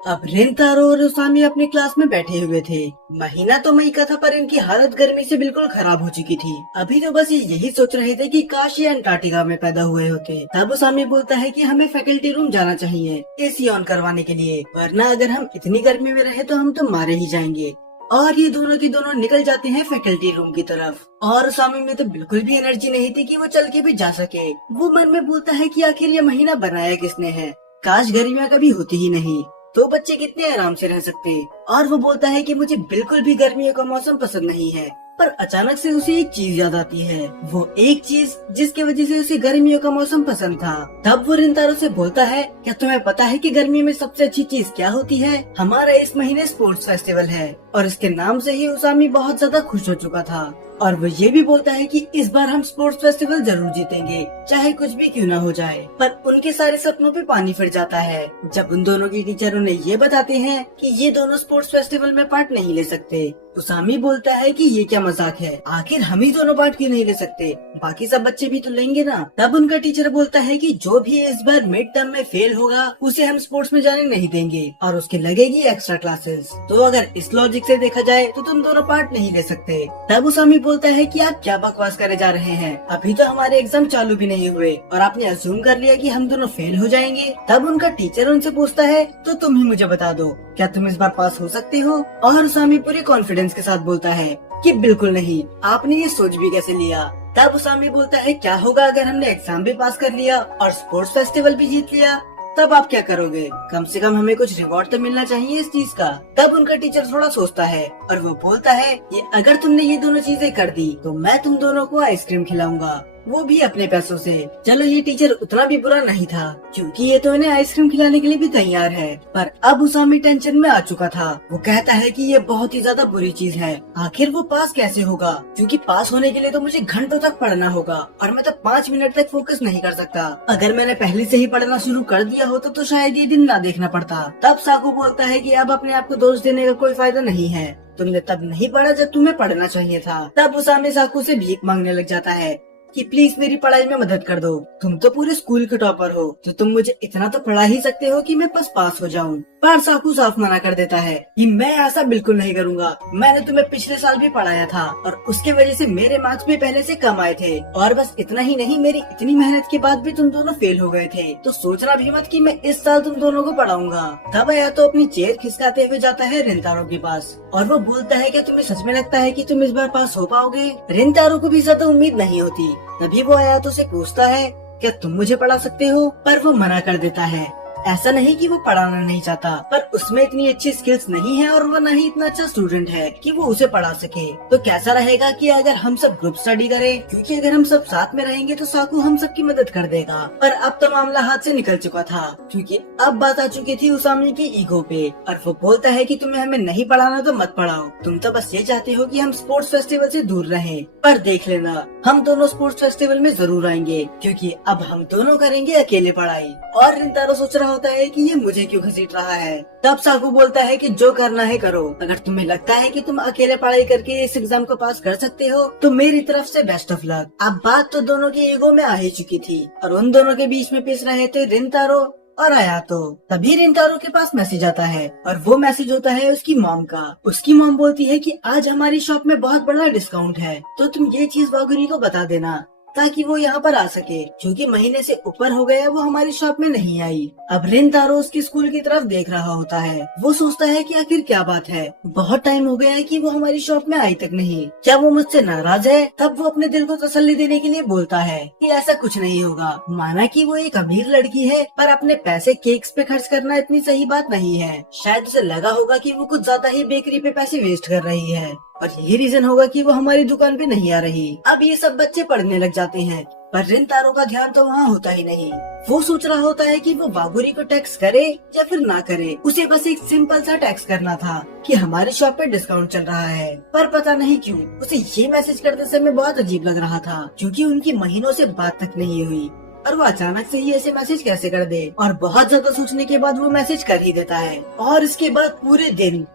अब रिंतारो और उसामी अपनी क्लास में बैठे हुए थे। महीना तो मई का था, पर इनकी हालत गर्मी से बिल्कुल खराब हो चुकी थी। अभी तो बस ये यही सोच रहे थे कि काश ये अंटार्कटिका में पैदा हुए होते। तब उसामी बोलता है कि हमें फैकल्टी रूम जाना चाहिए एसी ऑन करवाने के लिए, वरना अगर हम इतनी गर्मी में रहे तो हम तो मारे ही जाएंगे। और ये दोनों की दोनों निकल जाते हैं फैकल्टी रूम की तरफ। और उसामी में तो बिल्कुल भी एनर्जी नहीं थी कि वो चल के भी जा सके। वो मन में बोलता है कि आखिर ये महीना बनाया किसने है, काश गर्मियाँ कभी होती ही नहीं तो बच्चे कितने आराम से रह सकते। और वो बोलता है कि मुझे बिल्कुल भी गर्मियों का मौसम पसंद नहीं है। पर अचानक से उसे एक चीज याद आती है, वो एक चीज जिसकी वजह से उसे गर्मियों का मौसम पसंद था। तब वो रिंतारो से बोलता है, क्या तुम्हें पता है कि गर्मी में सबसे अच्छी चीज क्या होती है? हमारा इस महीने स्पोर्ट्स फेस्टिवल है। और इसके नाम से ही उसामी बहुत ज्यादा खुश हो चुका था। और वो ये भी बोलता है कि इस बार हम स्पोर्ट्स फेस्टिवल जरूर जीतेंगे, चाहे कुछ भी क्यों ना हो जाए। पर उनके सारे सपनों पे पानी फिर जाता है जब उन दोनों की टीचर उन्हें ये बताते हैं कि ये दोनों स्पोर्ट्स फेस्टिवल में पार्ट नहीं ले सकते। उसामी बोलता है कि ये क्या मजाक है, आखिर हम ही दोनों पार्ट क्यों नहीं ले सकते, बाकी सब बच्चे भी तो लेंगे ना। तब उनका टीचर बोलता है कि जो भी इस बार मिड टर्म में फेल होगा उसे हम स्पोर्ट्स में जाने नहीं देंगे और उसके लगेगी एक्स्ट्रा क्लासेस। तो अगर इस लॉजिक से देखा जाए तो तुम दोनों पार्ट नहीं ले सकते। तब उसामी बोलता है कि आप क्या बकवास करे जा रहे हैं, अभी तो हमारे एग्जाम चालू भी नहीं हुए और आपने अज्यूम कर लिया कि हम दोनों फेल हो जाएंगे। तब उनका टीचर उनसे पूछता है, तो तुम ही मुझे बता दो, क्या तुम इस बार पास हो सकते हो? और उसामी पूरे कॉन्फिडेंस के साथ बोलता है कि बिल्कुल नहीं, आपने ये सोच भी कैसे लिया? तब उसामी बोलता है, क्या होगा अगर हमने एग्जाम भी पास कर लिया और स्पोर्ट्स फेस्टिवल भी जीत लिया, तब आप क्या करोगे? कम से कम हमें कुछ रिवॉर्ड तो मिलना चाहिए इस चीज का। तब उनका टीचर थोड़ा सोचता है और वो बोलता है, ये अगर तुमने ये दोनों चीजें कर दी तो मैं तुम दोनों को आइसक्रीम खिलाऊंगा, वो भी अपने पैसों से। चलो ये टीचर उतना भी बुरा नहीं था, क्योंकि ये तो इन्हें आइसक्रीम खिलाने के लिए भी तैयार है। पर अब उसामी टेंशन में आ चुका था। वो कहता है कि ये बहुत ही ज्यादा बुरी चीज है, आखिर वो पास कैसे होगा, क्योंकि पास होने के लिए तो मुझे घंटों तक पढ़ना होगा और मैं तो 5 मिनट तक फोकस नहीं कर सकता। अगर मैंने पहले से ही पढ़ना शुरू कर दिया होता तो शायद ये दिन ना देखना पड़ता। तब साकू बोलता है कि अब अपने आप को दोष देने का कोई फायदा नहीं है, तुमने तब नहीं पढ़ा जब तुम्हें पढ़ना चाहिए था। तब उसामी साकू से भीख मांगने लग जाता है कि प्लीज मेरी पढ़ाई में मदद कर दो, तुम तो पूरे स्कूल के टॉपर हो तो तुम मुझे इतना तो पढ़ा ही सकते हो कि मैं बस पास हो जाऊं। पर साकू साफ मना कर देता है कि मैं ऐसा बिल्कुल नहीं करूंगा, मैंने तुम्हें पिछले साल भी पढ़ाया था और उसके वजह से मेरे मार्क्स भी पहले से कम आए थे, और बस इतना ही नहीं, मेरी इतनी मेहनत के बाद भी तुम दोनों फेल हो गए थे, तो सोचना भी मत कि मैं इस साल तुम दोनों को पढ़ाऊंगा। तब आया तो अपनी चेयर खिसकाते हुए जाता है रिंतारो के पास और वो बोलता है कि तुम्हें सच में लगता है कि तुम इस बार पास हो पाओगे? रिंतारो को भी ज्यादा उम्मीद नहीं होती। तभी वो आया तो उसे पूछता है, क्या तुम मुझे पढ़ा सकते हो? पर वो मना कर देता है। ऐसा नहीं कि वो पढ़ाना नहीं चाहता, पर उसमें इतनी अच्छी स्किल्स नहीं है और वो न ही इतना अच्छा स्टूडेंट है कि वो उसे पढ़ा सके। तो कैसा रहेगा कि अगर हम सब ग्रुप स्टडी करें, क्योंकि अगर हम सब साथ में रहेंगे तो साकू हम सब की मदद कर देगा। पर अब तो मामला हाथ से निकल चुका था, क्योंकि अब बात आ चुकी थी उसामी की ईगो पे। और वो बोलता है कि तुम्हें हमें नहीं पढ़ाना तो मत पढ़ाओ, तुम तो बस ये चाहते हो कि हम स्पोर्ट्स फेस्टिवल से दूर रहें। पर देख लेना, हम दोनों स्पोर्ट्स फेस्टिवल में जरूर आएंगे, क्योंकि अब हम दोनों करेंगे अकेले पढ़ाई। और रिंतारो सोच रहा होता है कि ये मुझे क्यों घसीट रहा है। तब साकू बोलता है कि जो करना है करो, अगर तुम्हें लगता है कि तुम अकेले पढ़ाई करके इस एग्जाम को पास कर सकते हो तो मेरी तरफ से बेस्ट ऑफ लक। अब बात तो दोनों की ईगो में आ ही चुकी थी और उन दोनों के बीच में पिस रहे थे रिंतारो और आयातो। तभी रिंतारो के पास मैसेज आता है और वो मैसेज होता है उसकी मॉम का। उसकी मॉम बोलती है कि आज हमारी शॉप में बहुत बड़ा डिस्काउंट है, तो तुम ये चीज वागुरी को बता देना ताकि वो यहाँ पर आ सके, क्योंकि महीने से ऊपर हो गया वो हमारी शॉप में नहीं आई। अब रिंतारो उसकी स्कूल की तरफ देख रहा होता है। वो सोचता है कि आखिर क्या बात है, बहुत टाइम हो गया है कि वो हमारी शॉप में आई तक नहीं, क्या वो मुझसे नाराज है? तब वो अपने दिल को तसल्ली देने के लिए बोलता है कि ऐसा कुछ नहीं होगा। माना कि वो एक अमीर लड़की है, पर अपने पैसे केक्स पे खर्च करना इतनी सही बात नहीं है। शायद उसे लगा होगा कि वो कुछ ज्यादा ही बेकरी पे पैसे वेस्ट कर रही है और यही रीजन होगा कि वो हमारी दुकान पे नहीं आ रही। अब ये सब बच्चे पढ़ने लग जाते हैं, पर रिंतारो का ध्यान तो वहाँ होता ही नहीं। वो सोच रहा होता है कि वो वागुरी को टैक्स करे या फिर ना करे। उसे बस एक सिंपल सा टैक्स करना था कि हमारी शॉप पे डिस्काउंट चल रहा है। पर पता नहीं क्यों उसे ये मैसेज करते समय बहुत अजीब लग रहा था, क्योंकि उनकी महीनों से बात तक नहीं हुई और वो अचानक से ही ऐसे मैसेज कैसे कर दे। और बहुत ज्यादा सोचने के बाद वो मैसेज कर ही देता है और इसके बाद पूरे दिन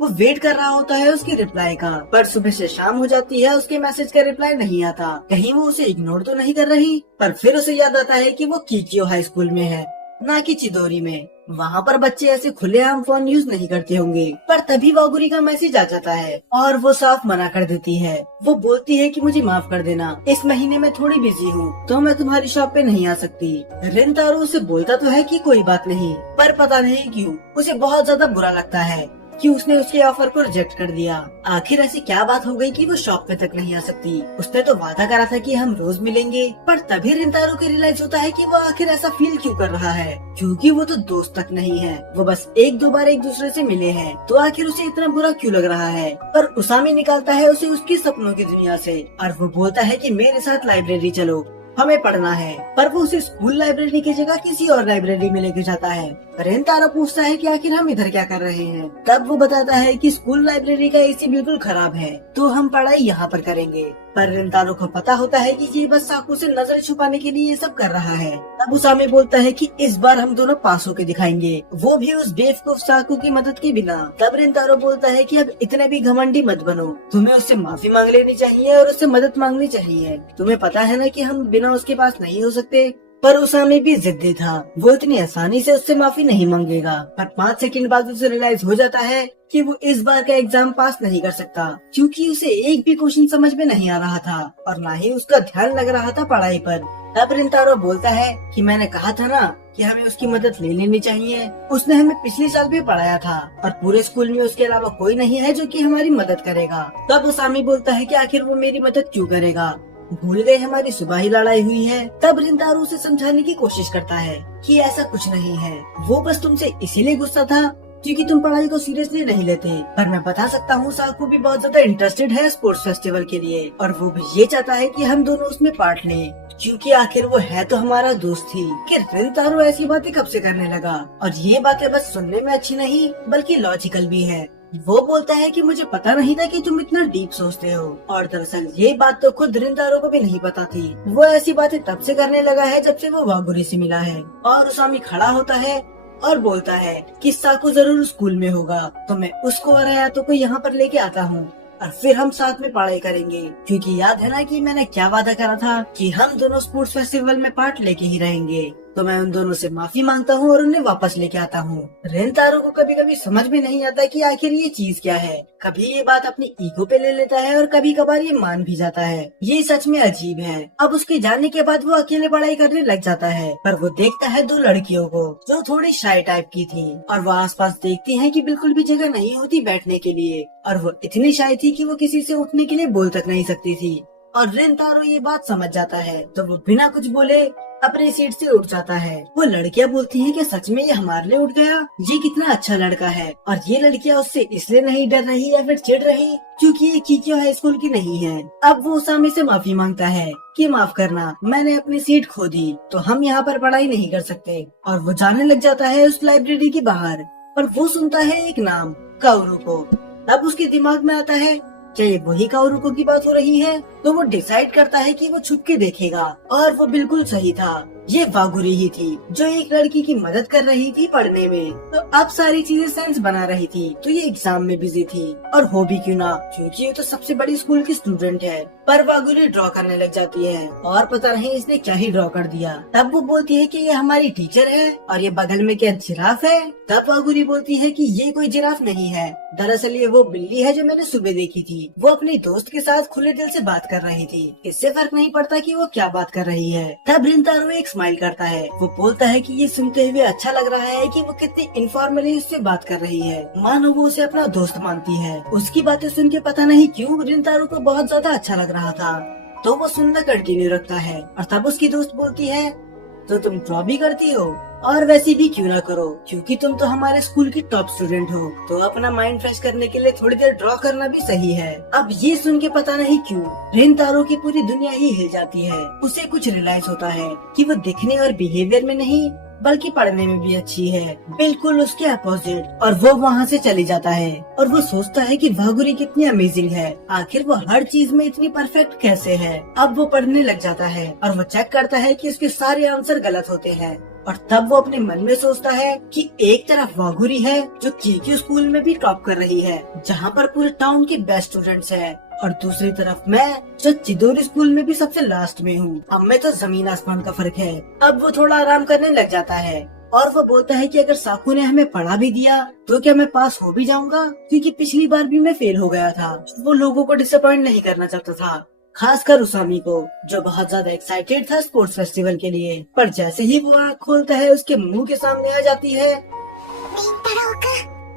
वो वेट कर रहा होता है उसके रिप्लाई का। पर सुबह से शाम हो जाती है, उसके मैसेज का रिप्लाई नहीं आता। कहीं वो उसे इग्नोर तो नहीं कर रही? पर फिर उसे याद आता है कि वो कीकियो हाई स्कूल में है, ना कि चिदोरी में। वहाँ पर बच्चे ऐसे खुलेआम फोन यूज नहीं करते होंगे। पर तभी वागुरी का मैसेज आ जाता है और वो साफ मना कर देती है। वो बोलती है कि मुझे माफ कर देना, इस महीने में थोड़ी बिजी हूँ तो मैं तुम्हारी शॉप पे नहीं आ सकती। रिंतारो उसे बोलता तो है कि कोई बात नहीं, पर पता नहीं क्यों उसे बहुत ज्यादा बुरा लगता है कि उसने उसके ऑफर को रिजेक्ट कर दिया। आखिर ऐसी क्या बात हो गई कि वो शॉप पे तक नहीं आ सकती। उसने तो वादा करा था कि हम रोज मिलेंगे। पर तभी रिंतारो को रियलाइज होता है कि वो आखिर ऐसा फील क्यों कर रहा है, क्योंकि वो तो दोस्त तक नहीं है, वो बस एक दो बार एक दूसरे से मिले हैं, तो आखिर उसे इतना बुरा क्यों लग रहा है। पर उसामी निकालता है उसे उसकी सपनों की दुनिया से और वो बोलता है कि मेरे साथ लाइब्रेरी चलो, हमें पढ़ना है। पर वो उसे स्कूल लाइब्रेरी की जगह किसी और लाइब्रेरी में लेके जाता है। रिंतारो पूछता है कि आखिर हम इधर क्या कर रहे हैं। तब वो बताता है कि स्कूल लाइब्रेरी का एसी बिल्कुल खराब है, तो हम पढ़ाई यहाँ पर करेंगे। पर रिंतारो को पता होता है कि ये बस साकू से नजर छुपाने के लिए ये सब कर रहा है। तब उसामी बोलता है कि इस बार हम दोनों पास होके दिखाएंगे, वो भी उस बेवकूफ साकू की मदद के बिना। तब रिंतारो बोलता है कि अब इतने भी घमंडी मत बनो, तुम्हें उससे माफी मांग लेनी चाहिए और उससे मदद मांगनी चाहिए। तुम्हें पता है ना कि हम बिना उसके पास नहीं हो सकते। पर उसामी भी जिद्दी था, वो इतनी आसानी से उससे माफी नहीं मांगेगा। पर 5 सेकंड बाद उसे रियलाइज हो जाता है कि वो इस बार का एग्जाम पास नहीं कर सकता, क्योंकि उसे एक भी क्वेश्चन समझ में नहीं आ रहा था और ना ही उसका ध्यान लग रहा था पढ़ाई पर। तब रिंतारो बोलता है कि मैंने कहा था ना कि हमें उसकी मदद ले लेनी चाहिए। उसने हमें पिछले साल भी पढ़ाया था और पूरे स्कूल में उसके अलावा कोई नहीं है जो कि हमारी मदद करेगा। तब उसामी बोलता है कि आखिर वो मेरी मदद क्यों करेगा, भूल गए हमारी सुबह ही लड़ाई हुई है। तब रिंतारो उसे समझाने की कोशिश करता है कि ऐसा कुछ नहीं है, वो बस तुमसे इसीलिए गुस्सा था क्योंकि तुम पढ़ाई को सीरियसली नहीं लेते। पर मैं बता सकता हूँ साकू भी बहुत ज्यादा इंटरेस्टेड है स्पोर्ट्स फेस्टिवल के लिए और वो भी ये चाहता है कि हम दोनों उसमें पार्ट लें, क्योंकि आखिर वो है तो हमारा दोस्त ही। कि रिंतारो ऐसी बातें कब से करने लगा और ये बातें बस सुनने में अच्छी नहीं बल्कि लॉजिकल भी है। वो बोलता है कि मुझे पता नहीं था कि तुम इतना डीप सोचते हो, और दरअसल ये बात तो खुद रिंतारो को भी नहीं पता थी। वो ऐसी बातें तब से करने लगा है जब से वो वागुरी से मिला है। और उसामी खड़ा होता है और बोलता है कि साकू जरूर स्कूल में होगा, तो मैं उसको और आयातो को यहाँ पर लेके आता हूँ और फिर हम साथ में पढ़ाई करेंगे, क्योंकि याद है ना कि मैंने क्या वादा करा था कि हम दोनों स्पोर्ट्स फेस्टिवल में पार्ट लेके ही रहेंगे। तो मैं उन दोनों से माफी मांगता हूँ और उन्हें वापस लेके आता हूँ। रिंतारो को कभी कभी समझ में नहीं आता कि आखिर ये चीज क्या है। कभी ये बात अपनी ईगो पे ले लेता है और कभी कभार ये मान भी जाता है। ये सच में अजीब है। अब उसके जाने के बाद वो अकेले पढ़ाई करने लग जाता है, पर वो देखता है 2 लड़कियों को जो थोड़ी शाय टाइप की थी और वो आसपास देखती है कि बिल्कुल भी जगह नहीं होती बैठने के लिए, और वो इतनी शाय थी कि वो किसी से उठने के लिए बोल तक नहीं सकती थी। और रिंतारो ये बात समझ जाता है तो वो बिना कुछ बोले अपनी सीट से उठ जाता है। वो लड़कियां बोलती हैं कि सच में ये हमारे लिए उठ गया, ये कितना अच्छा लड़का है। और ये लड़कियां उससे इसलिए नहीं डर रही या फिर चिढ़ रही क्योंकि ये कीकियो हाई स्कूल की नहीं है। अब वो उसामी से माफी मांगता है कि माफ करना, मैंने अपनी सीट खो दी, तो हम यहाँ पर पढ़ाई नहीं कर सकते। और वो जाने लग जाता है उस लाइब्रेरी के बाहर। पर वो सुनता है एक नाम, काओरू को। तब उसके दिमाग में आता है क्या ये वही काओरुको की बात हो रही है। तो वो डिसाइड करता है कि वो छुप के देखेगा, और वो बिल्कुल सही था। ये वागुरी ही थी जो एक लड़की की मदद कर रही थी पढ़ने में। तो अब सारी चीजें सेंस बना रही थी, तो ये एग्जाम में बिजी थी। और हो भी क्यों ना, क्योंकि ये तो सबसे बड़ी स्कूल की स्टूडेंट है। पर वागुरी ड्रॉ करने लग जाती है और पता नहीं इसने क्या ही ड्रॉ कर दिया। तब वो बोलती है कि ये हमारी टीचर है और ये बगल में क्या जिराफ है। तब वागुरी बोलती है कि ये कोई जिराफ नहीं है, दरअसल ये वो बिल्ली है जो मैंने सुबह देखी थी। वो अपनी दोस्त के साथ खुले दिल से बात कर रही थी, इससे फर्क नहीं पड़ता कि वो क्या बात कर रही है। तब रिंतारो एक स्माइल करता है। वो बोलता है कि ये सुनते हुए अच्छा लग रहा है कि वो कितनी इनफॉर्मली उससे बात कर रही है, मानो वो उसे अपना दोस्त मानती है। उसकी बातें सुन के पता नहीं क्यों रिंतारो को बहुत ज्यादा अच्छा लग रहा था, तो वो सुनना कंटिन्यू रखता है। और तब उसकी दोस्त बोलती है तो तुम ड्रॉ भी करती हो, और वैसे भी क्यों ना करो, क्योंकि तुम तो हमारे स्कूल की टॉप स्टूडेंट हो, तो अपना माइंड फ्रेश करने के लिए थोड़ी देर ड्रॉ करना भी सही है। अब ये सुन के पता नहीं क्यों रिंतारो की पूरी दुनिया ही हिल जाती है। उसे कुछ रियलाइज होता है कि वो दिखने और बिहेवियर में नहीं बल्कि पढ़ने में भी अच्छी है, बिल्कुल उसके अपोजिट। और वो वहाँ से चली जाता है और वो सोचता है कि वागुरी कितनी अमेजिंग है, आखिर वो हर चीज में इतनी परफेक्ट कैसे है। अब वो पढ़ने लग जाता है और वो चेक करता है कि उसके सारे आंसर गलत होते हैं। और तब वो अपने मन में सोचता है कि एक तरफ वागुरी है जो कीक्यू स्कूल में भी टॉप कर रही है, जहाँ पर पूरे टाउन के बेस्ट स्टूडेंट्स हैं, और दूसरी तरफ मैं जो चिदोरी स्कूल में भी सबसे लास्ट में हूँ। अब में तो जमीन आसमान का फर्क है। अब वो थोड़ा आराम करने लग जाता है और वो बोलता है कि अगर साकू ने हमें पढ़ा भी दिया तो क्या मैं पास हो भी जाऊंगा, क्योंकि पिछली बार भी मैं फेल हो गया था। वो लोगों को डिसअपॉइंट नहीं करना चाहता था, खासकर उसामी को, जो बहुत ज्यादा एक्साइटेड था स्पोर्ट्स फेस्टिवल के लिए। पर जैसे ही वो आँख खोलता है उसके मुंह के सामने आ जाती है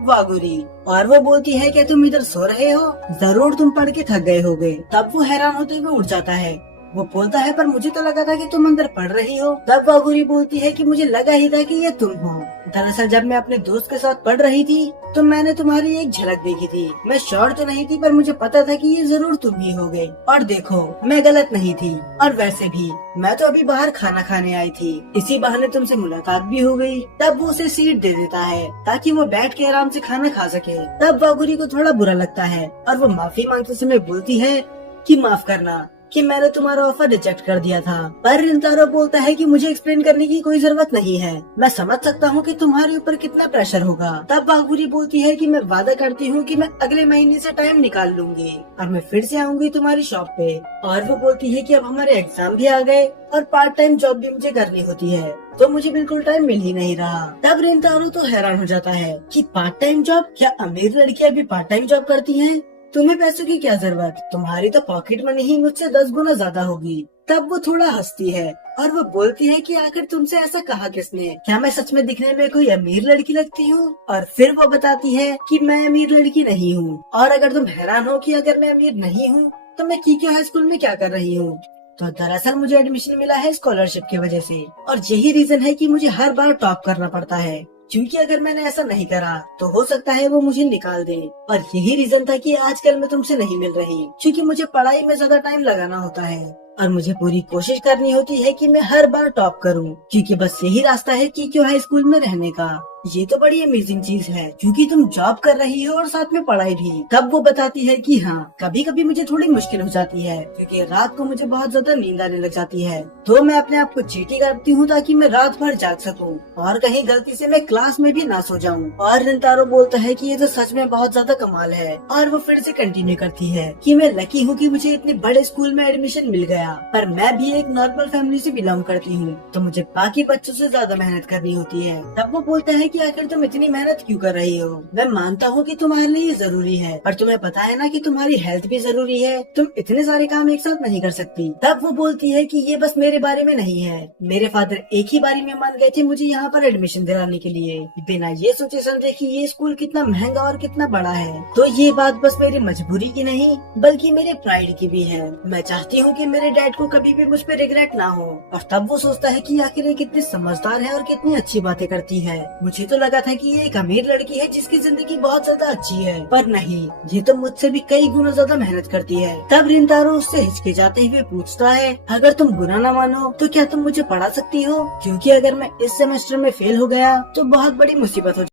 वागुरी, और वो बोलती है कि तुम इधर सो रहे हो, जरूर तुम पढ़ के थक गए होगे। तब वो हैरान होते हुए उठ जाता है। वो बोलता है पर मुझे तो लगा था कि तुम अंदर पढ़ रही हो। तब वागुरी बोलती है कि मुझे लगा ही था कि ये तुम हो। दरअसल जब मैं अपने दोस्त के साथ पढ़ रही थी तो मैंने तुम्हारी एक झलक देखी थी। मैं श्योर तो नहीं थी पर मुझे पता था कि ये जरूर तुम ही होगे। और देखो मैं गलत नहीं थी, और वैसे भी मैं तो अभी बाहर खाना खाने आई थी, इसी बहाने तुमसे मुलाकात भी हो गई। तब वो उसे सीट दे देता है ताकि वो बैठ के आराम से खाना खा सके। तब वागुरी को थोड़ा बुरा लगता है और वो माफी मांगते समय बोलती है कि माफ करना कि मैंने तुम्हारा ऑफर रिजेक्ट कर दिया था। पर रिंतारो बोलता है कि मुझे एक्सप्लेन करने की कोई जरूरत नहीं है, मैं समझ सकता हूँ कि तुम्हारे ऊपर कितना प्रेशर होगा। तब वागुरी बोलती है कि मैं वादा करती हूँ कि मैं अगले महीने से टाइम निकाल लूंगी और मैं फिर से आऊंगी तुम्हारी शॉप पे। और वो बोलती है कि अब हमारे एग्जाम भी आ गए और पार्ट टाइम जॉब भी मुझे करनी होती है, तो मुझे बिल्कुल टाइम मिल ही नहीं रहा। तब रिंतारो तो हैरान हो जाता है कि पार्ट टाइम जॉब, क्या अमीर लड़कियां भी पार्ट टाइम जॉब करती हैं? तुम्हें पैसों की क्या जरूरत, तुम्हारी तो पॉकेट मनी ही मुझसे 10 गुना ज्यादा होगी। तब वो थोड़ा हंसती है और वो बोलती है कि आखिर तुमसे ऐसा कहा किसने, क्या मैं सच में दिखने में कोई अमीर लड़की लगती हूँ? और फिर वो बताती है कि मैं अमीर लड़की नहीं हूँ, और अगर तुम हैरान हो कि अगर मैं अमीर नहीं हूँ तो मैं कीक्यो हाई स्कूल में क्या कर रही हूँ, तो दरअसल मुझे एडमिशन मिला है स्कॉलरशिप की वजह से, और यही रीजन है कि मुझे हर बार टॉप करना पड़ता है, क्योंकि अगर मैंने ऐसा नहीं करा तो हो सकता है वो मुझे निकाल दे। और यही रीजन था कि आजकल मैं तुमसे नहीं मिल रही, क्योंकि मुझे पढ़ाई में ज्यादा टाइम लगाना होता है और मुझे पूरी कोशिश करनी होती है कि मैं हर बार टॉप करूं, क्योंकि बस यही रास्ता है कीक्यो हाई स्कूल में रहने का। ये तो बड़ी अमेजिंग चीज है, क्योंकि तुम जॉब कर रही हो और साथ में पढ़ाई भी। तब वो बताती है कि हाँ, कभी कभी मुझे थोड़ी मुश्किल हो जाती है, क्योंकि रात को मुझे बहुत ज्यादा नींद आने लग जाती है, तो मैं अपने आप को चीटी करती हूँ ताकि मैं रात भर जाग सकूँ और कहीं गलती से मैं क्लास में भी ना सो जाऊँ। और रिंतारो बोलता है कि ये तो सच में बहुत ज्यादा कमाल है, और वो फिर से कंटिन्यू करती है कि मैं लकी हूँ कि मुझे इतने बड़े स्कूल में एडमिशन मिल गया, पर मैं भी एक नॉर्मल फैमिली से बिलोंग करती हूँ, तो मुझे बाकी बच्चों से ज्यादा मेहनत करनी होती है। तब वो बोलता है कि आखिर तुम इतनी मेहनत क्यों कर रही हो? मैं मानता हूँ कि तुम्हारे लिए ये जरूरी है, पर तुम्हें पता है ना कि तुम्हारी हेल्थ भी जरूरी है, तुम इतने सारे काम एक साथ नहीं कर सकती। तब वो बोलती है कि ये बस मेरे बारे में नहीं है, मेरे फादर एक ही बारी में मान गए थे मुझे यहाँ पर एडमिशन दिलाने के लिए, बिना ये सोचे समझे कि ये स्कूल कितना महंगा और कितना बड़ा है। तो ये बात बस मेरी मजबूरी की नहीं बल्कि मेरे प्राइड की भी है। मैं चाहती हूँ कि मेरे डैड को कभी भी मुझ पर रिग्रेट ना हो। और तब वो सोचता है कि आखिर ये कितनी समझदार है और कितनी अच्छी बातें करती है। मुझे तो लगा था कि ये एक अमीर लड़की है जिसकी जिंदगी बहुत ज्यादा अच्छी है, पर नहीं, ये तो मुझसे भी कई गुना ज्यादा मेहनत करती है। तब रिंतारो उससे हिचकिचाते हुए पूछता है, अगर तुम बुरा ना मानो तो क्या तुम मुझे पढ़ा सकती हो, क्योंकि अगर मैं इस सेमेस्टर में फेल हो गया तो बहुत बड़ी मुसीबत हो